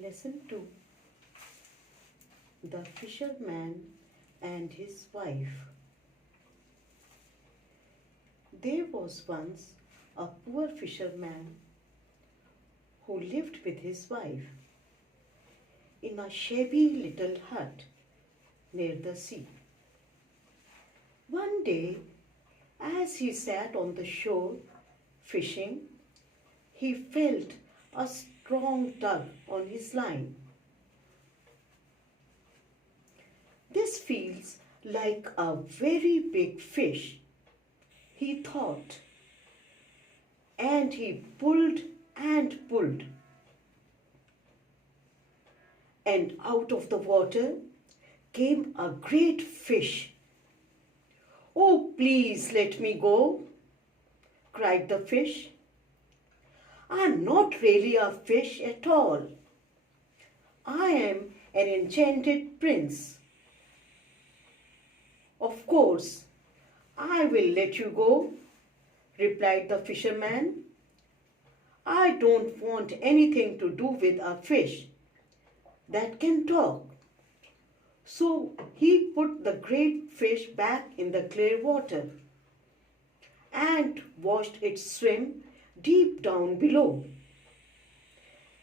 Lesson 2. The Fisherman and his Wife. There was once a poor fisherman who lived with his wife in a shabby little hut near the sea. One day, as he sat on the shore fishing, he felt a strong tug on his line. This feels like a very big fish, he thought, and he pulled and pulled. And out of the water came a great fish. "Oh, please let me go," cried the fish. "I'm not really a fish at all. I am an enchanted prince." "Of course, I will let you go," replied the fisherman. "I don't want anything to do with a fish that can talk." So he put the great fish back in the clear water and watched it swim deep down below.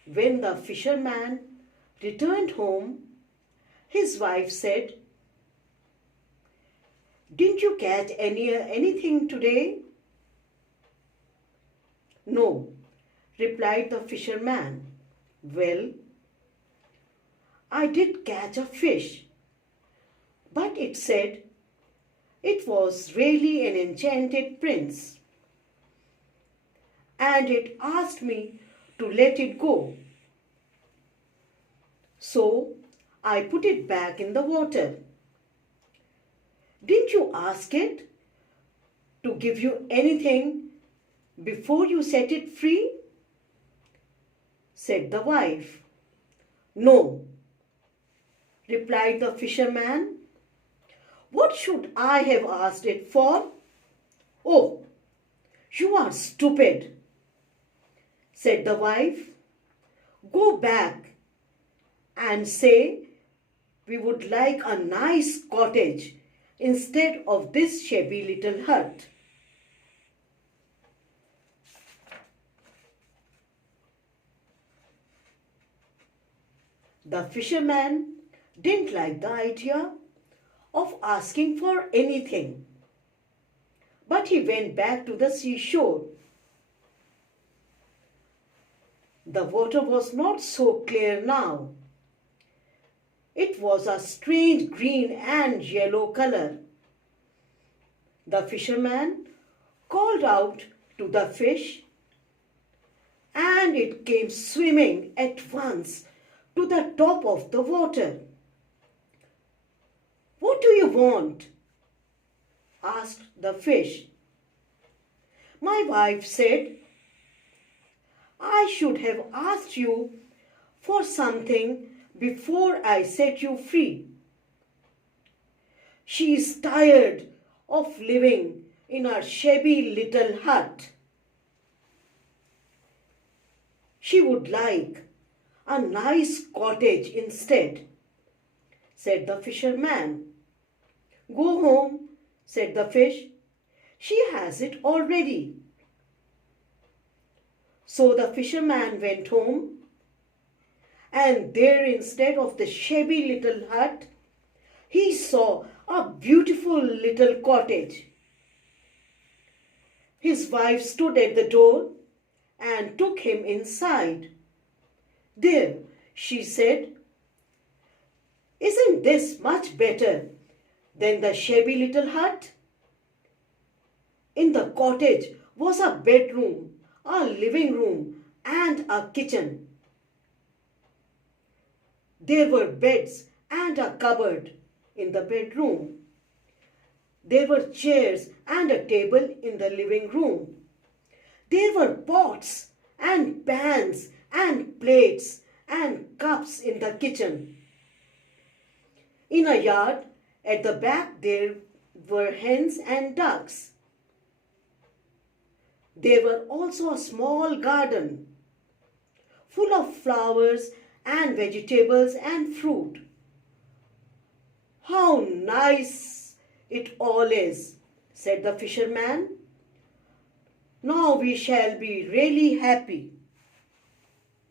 When the fisherman returned home, his wife said, "Didn't you catch anything today?" "No," replied the fisherman. "Well, I did catch a fish, but it said it was really an enchanted prince, and it asked me to let it go. So I put it back in the water." "Didn't you ask it to give you anything before you set it free?" said the wife. "No," replied the fisherman. "What should I have asked it for?" "Oh, you are stupid," said the wife. "Go back and say we would like a nice cottage instead of this shabby little hut." The fisherman didn't like the idea of asking for anything, but he went back to the seashore. The water was not so clear now. It was a strange green and yellow color. The fisherman called out to the fish, and it came swimming at once to the top of the water. "What do you want?" asked the fish. "My wife said I should have asked you for something before I set you free. She is tired of living in our shabby little hut. She would like a nice cottage instead," said the fisherman. "Go home," said the fish. "She has it already." So the fisherman went home, and there, instead of the shabby little hut, he saw a beautiful little cottage. His wife stood at the door and took him inside. "There," she said, "isn't this much better than the shabby little hut?" In the cottage was a bedroom, a living room, and a kitchen. There were beds and a cupboard in the bedroom. There were chairs and a table in the living room. There were pots and pans and plates and cups in the kitchen. In a yard at the back there were hens and ducks. There were also a small garden full of flowers and vegetables and fruit. How nice it all is, said the fisherman. Now we shall be really happy.